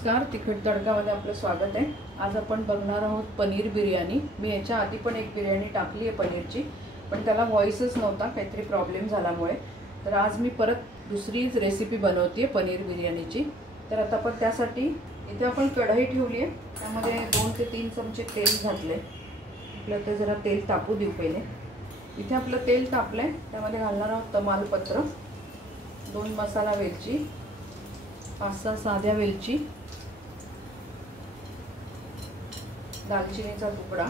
नमस्कार, तिखट तडकामध्ये आपलं स्वागत आहे। आज आपण बघणार आहोत पनीर बिर्याणी। मी याच्या आधी पण एक बिर्याणी टाकली आहे पनीरची, पण त्याला व्हॉइसच नव्हता, काहीतरी प्रॉब्लेम झाल्यामुळे। तर आज मी परत दुसरीच रेसिपी बनवते पनीर बिर्याणीची। तर आता आपण त्यासाठी इथे आपण कढई ठेवली आहे, त्यामध्ये 2 ते 3 चमचे तेल घातले। आपल्याला ते जरा तेल तापू देऊ पहिले। इथे आपलं तेल तापलंय, त्यामध्ये घालणार आहोत तमालपत्र, 2 मसाला वेलची, 5-6 साध्या वेलची, दालचिनीचा तुकडा,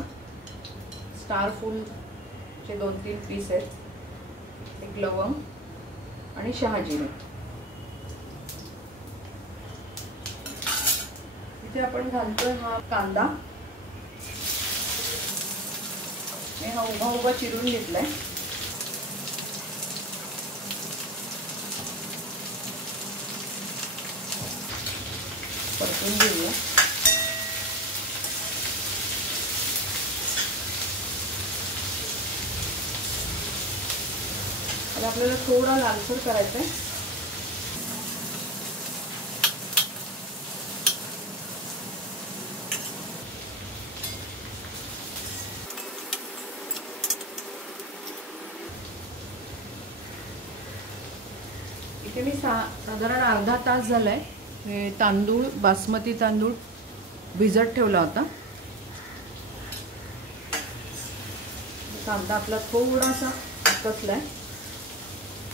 स्टार फूलचे 2-3 पीस आहेत, एक लवंग आणि शहाजिरे। इथे आपण घालतोय हा कांदा, मी हा उभा चिरून घेतलाय। परतून घेऊया। आता आपल्याला थोडा लालसर करायचा आहे। इथे मी साधारण अर्धा तास झालाय हे तांदूळ, बासमती तांदूळ भिजत ठेवला होता। कांदा आपला थोडासा कसलाय।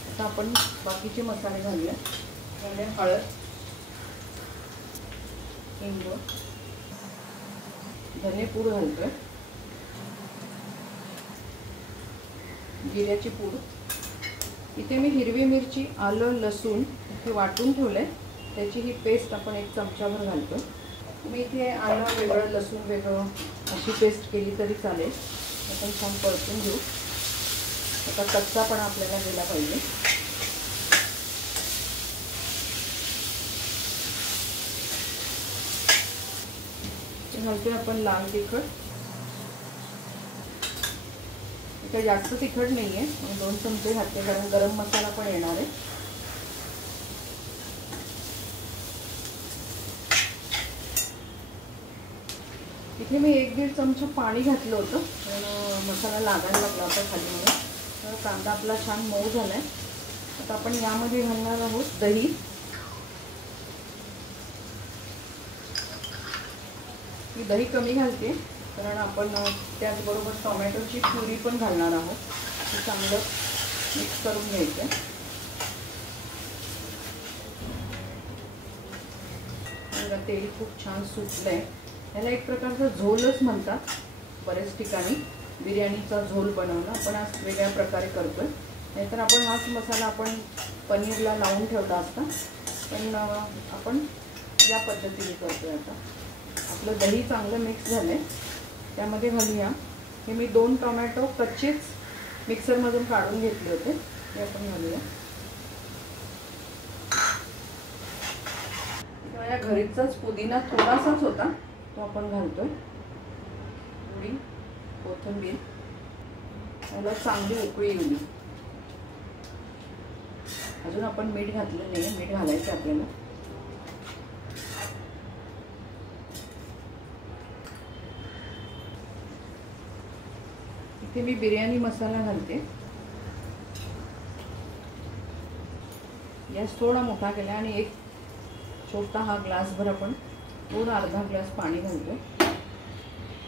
आता आपण बाकीचे मसाले घालूया। त्यामध्ये हळद, हिंग, धनेपूड घालतोय, जिऱ्याची पूड। इथे मी हिरवी मिरची, आलं, लसूण हे वाटून ठेवले, त्याची ही पेस्ट आपण 1 चमचाभर घालतो। मी इथे आलं वेगळं, लसूण वेगळं अशी पेस्ट केली तरी चालेल। आपण छान परतून घेऊ। आता कच्चा पण आपल्याला गेला पाहिजे। घालतोय आपण लाल तिखट, इथे जास्त तिखट नाहीये, 2 चमचे घातले कारण गरम मसाला पण येणार आहे। इथे मी 1-1.5 चमचा पाणी घातलं होतं, कारण मसाला लागायला लागला होता खाली म्हणून। तर कांदा आपला छान मऊ झालाय। आता आपण यामध्ये घालणार आहोत दही। मी दही कमी घालते कारण आपण त्याचबरोबर टोमॅटोची प्युरी पण घालणार आहोत। ते चांगलं मिक्स करून घ्यायचं। तेल खूप छान सुटलंय। याला एक प्रकारचा झोलच म्हणतात बरेच ठिकाणी। बिर्याणीचा झोल बनवणं आपण आज वेगळ्या प्रकारे करतोय, नाहीतर आपण हाच मसाला आपण पनीरला लावून ठेवला असता, पण आपण या पद्धतीने करतोय। आता आपलं दही चांगलं मिक्स झालंय, त्यामध्ये घालूया हे मी 2 टोमॅटो कच्चेच मिक्सरमधून काढून घेतले होते, ते आपण घालूया। माझ्या घरीचाच पुदिना थोडासाच होता, तो आपण घालतोय। थोडी कोथिंबीर, त्याला चांगली उकळी येऊ दे। अजून आपण मीठ घातलं नाही, मीठ घालायचं आपल्याला। इथे मी बिर्याणी मसाला घालते। गॅस थोडा मोठा केला आणि 1 छोटा हा ग्लासभर आपण अर्धा ग्लास पाणी घालतोय।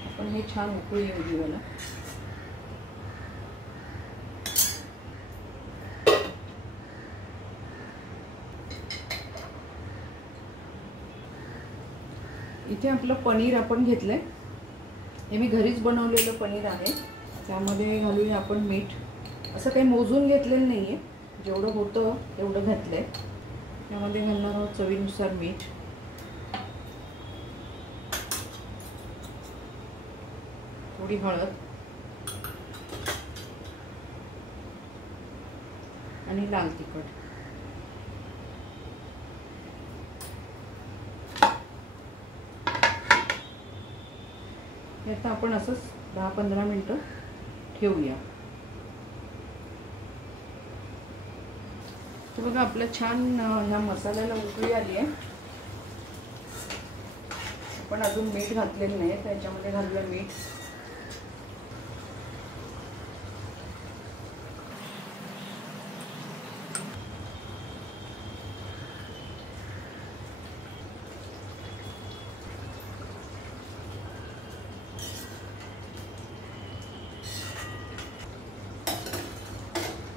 आपण हे छान उकळी येऊ देऊया। इथे आपलं पनीर आपण घेतलंय, हे मी घरीच बनवलेलं पनीर आहे। त्यामध्ये घालूया आपण मीठ, असं काही मोजून घेतलेलं नाहीये, जेवढं होतं तेवढं घातलंय। त्यामध्ये घालणार आहोत चवीनुसार मीठ, थोडी हळद आणि लाल तिखट। आता आपण असंच 10-15 मिनिटं ठेवूया। तर बघा आपलं छान ह्या मसाल्याला उकळी आली आहे। पण अजून मीठ घातलेलं नाही, त्याच्यामध्ये घालूया मीठ.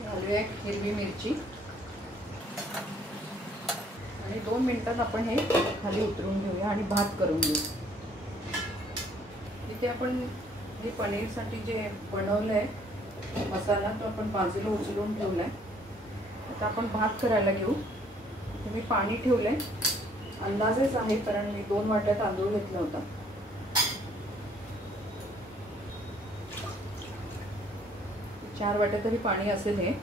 घालूया एक हिरवी मिरची आणि 2 मिनिटात आपण हे खाली उतरून घेऊया आणि भात करून घेऊ. इथे आपण हे पनीरसाठी जे बनवलं आहे मसाला तो आपण बाजूला उचलून ठेवला आहे. आता आपण भात करायला घेऊ. इथे मी पाणी ठेवलं आहे, अंदाजेच आहे कारण मी 2 वाट्या तांदूळ घेतला होता. चार वाट्या तरी पाणी असेल हे.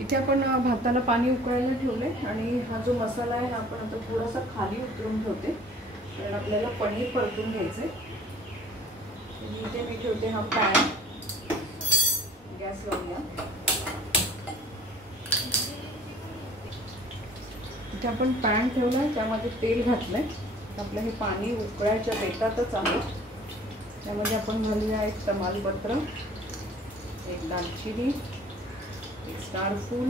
इथे आपण भाताला पाणी उकळायला ठेवले आणि हा जो मसाला आहे हा आपण आता थोडासा खाली उतरून ठेवते कारण आपल्याला पनीर परतून घ्यायचे. इथे मी ठेवते हा पॅन, गॅस लावूया. इथे आपण पॅन ठेवलाय, त्यामध्ये तेल घातलंय. आपलं हे पाणी उकळायच्या बेतातच आहे. त्यामध्ये आपण घालूया एक तमालपत्र, एक दालचिनी, एक स्टार फूल,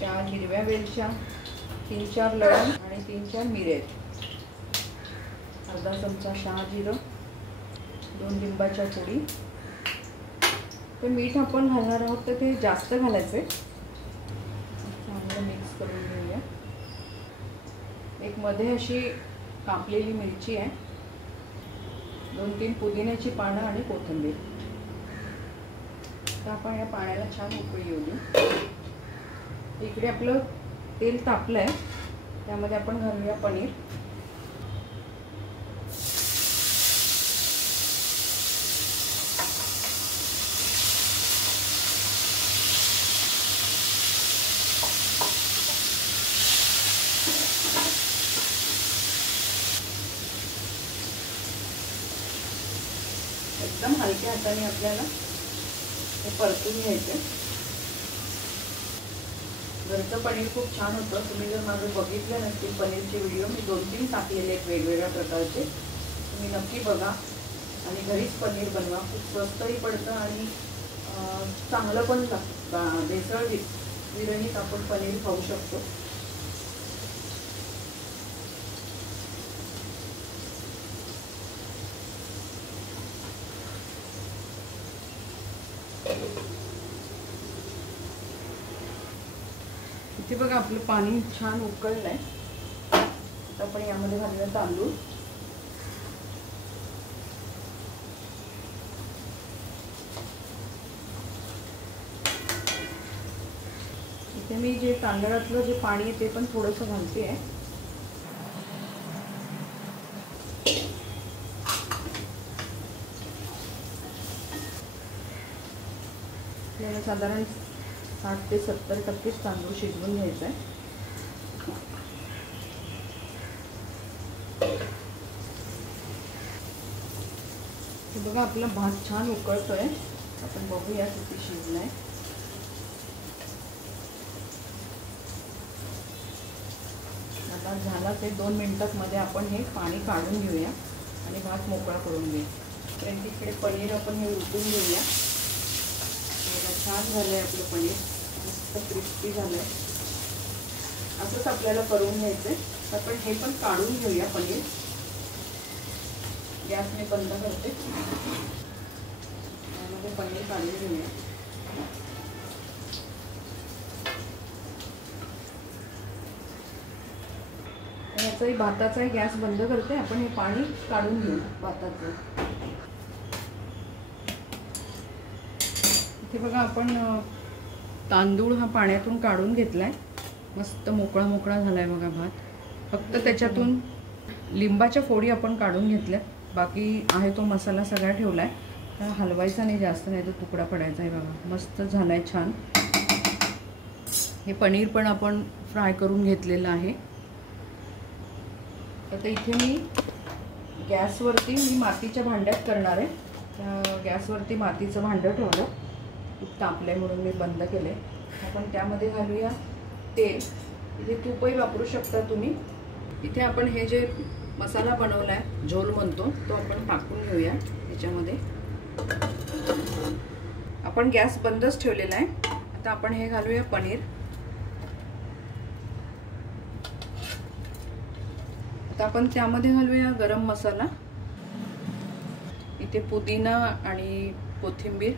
4 हिरव्या वेलच्या, 3-4 लवंग आणि 3-4 मिरे, अर्धा चमचा शहाजिरं, 2 लिंबाच्या फोडी. ते मीठ आपण घालणार आहोत तर ते जास्त घालायचे. चांगलं मिक्स करून घेऊया. एक मध्ये अशी कापलेली मिरची आहे, 2-3 पुदिन्याची पानं आणि कोथिंबीर. तर आपण या पाण्याला छान उकळी येऊ देऊ. इकडे आपलं तेल तापलं आहे, त्यामध्ये आपण घालूया पनीर. एकदम हलक्या हाताने आपल्याला हे परतून घ्यायचं. घरचं पनीर खूप छान होतं. तुम्ही जर माझं बघितलं नसतील पनीरचे व्हिडिओ, मी 2-3 टाकलेले आहेत वेगवेगळ्या प्रकारचे. तुम्ही नक्की बघा आणि घरीच पनीर बनवा. खूप स्वस्तही पडतं आणि चांगलं पण लागतं. भेसळ विरहित आपण पनीर खाऊ शकतो. इथे बघा आपलं पाणी छान उकळलंय. आता आपण यामध्ये घालूया तांदूळ. इथे मी जे तांदळातलं जे पाणी आहे ते पण थोडंसं घालते आहे. आपल्याला साधारण 60 ते 70% तांदूळ शिजवून घ्यायचा आहे. हे बघा आपला भात छान उकळतोय. आपण बघूया किती शिजलाय. आता झाला ते 2 मिनिटांमध्ये आपण हे पाणी काढून घेऊया आणि भात मोकळा करून घेऊ. कारण तिकडे पनीर आपण हे उलटून घेऊया. छान झालंय आपलं पनीर, मस्त क्रिस्पी झालंय. असंच आपल्याला करून घ्यायचंय. आपण हे पण काढून घेऊया पनीर. गॅस मी बंद करते. यामध्ये पनीर काढून घेऊया. याचाही भाताचाही गॅस बंद करते. आपण हे पाणी काढून घेऊ भाताचं. इथे बघा आपण तांदूळ हा पाण्यातून काढून घेतलाय. मस्त मोकळा मोकळा झालाय बघा भात. फक्त त्याच्यातून लिंबाच्या फोडी आपण काढून घेतल्यात. बाकी आहे तो मसाला सगळा ठेवलाय. हलवायचा नाही जास्त, नाही तर तुकडा पडायचा आहे बघा. मस्त झालाय छान. हे पनीर पण आपण फ्राय करून घेतलेलं आहे. आता इथे मी गॅसवरती मातीच्या भांड्यात करणार आहे. त्या गॅसवरती मातीचं भांडं ठेवलं. खूप तापलंय म्हणून मी बंद केले. आपण त्यामध्ये घालूया तेल. इथे तूपही वापरू शकता तुम्ही. इथे आपण हे जे मसाला बनवलाय, झोल म्हणतो तो, आपण टाकून घेऊया याच्यामध्ये. आपण गॅस बंदच ठेवलेला आहे. आता आपण हे घालूया पनीर. आता आपण त्यामध्ये घालूया गरम मसाला. इथे पुदिना आणि कोथिंबीर.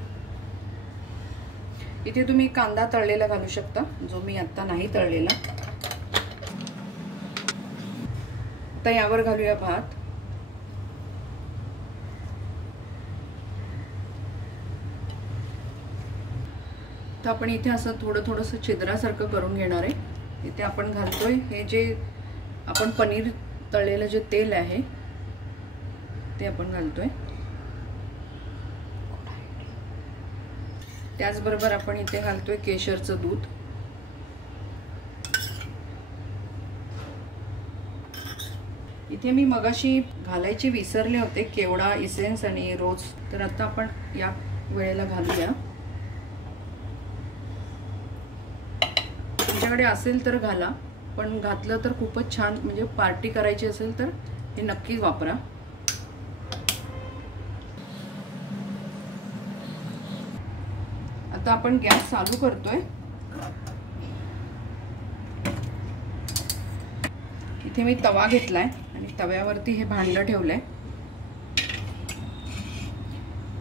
इथे तुम्ही कांदा तळलेला घालू शकता, जो मी आता नाही तळलेला. आता यावर घालूया भात. तर आपण इथे असं थोडंसं छिद्रासारखं करून घेणार आहे. इथे आपण घालतोय हे जे आपण पनीर तळलेलं जे तेल आहे ते आपण घालतोय. त्याचबरोबर आपण इथे घालतोय केशरचं दूध. इथे मी मगाशी घालायचे विसरले होते केवडा इसेन्स आणि रोज, तर आता आपण या वेळेला घालूया. तुमच्याकडे असेल तर घाला, पण घातलं तर खूपच छान. म्हणजे पार्टी करायची असेल तर हे नक्की वापरा. आता आपण गॅस चालू करतोय. इथे मी तवा घेतलाय आणि तव्यावरती हे भांडं ठेवलंय.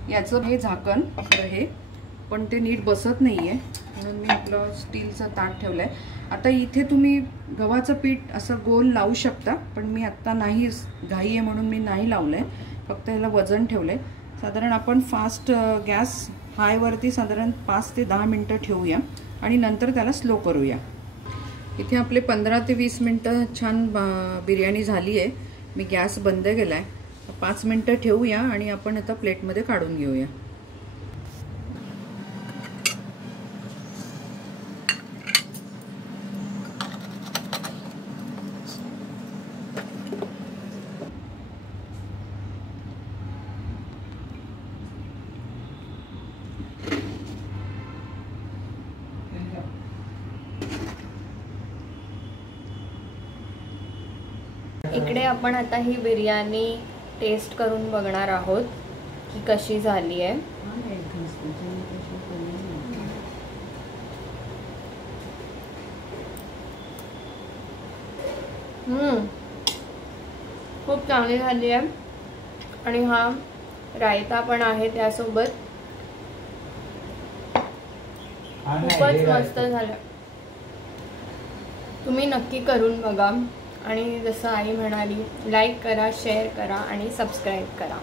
याचं हे झाकण हे पण ते नीट बसत नाहीये, म्हणून मी आपलं स्टीलचं ताट ठेवलंय. आता इथे तुम्ही गव्हाचं पीठ असं गोल लावू शकता, पण मी आत्ता नाही, घाई आहे म्हणून मी नाही लावलंय. फक्त याला वजन ठेवलंय. साधारण आपण फास्ट गॅस हायवरती साधारण 5 ते 10 मिनटं ठेवूया आणि नंतर त्याला स्लो करूया. इथे आपले 15 ते 20 मिनटं छान बिर्याणी झाली आहे. मी गॅस बंद केलाय. 5 मिनटं ठेवूया आणि आपण आता प्लेटमध्ये काढून घेऊया. इकडे आपण आता ही बिर्याणी टेस्ट करून बघणार आहोत की कशी झाली आहे. खूप चांगली झाली आहे. आणि हा रायता पण आहे त्यासोबत. खूपच मस्त झालं. तुम्ही नक्की करून बघा. आणि जसं आई म्हणाली, लाईक करा, शेअर करा आणि सबस्क्राईब करा.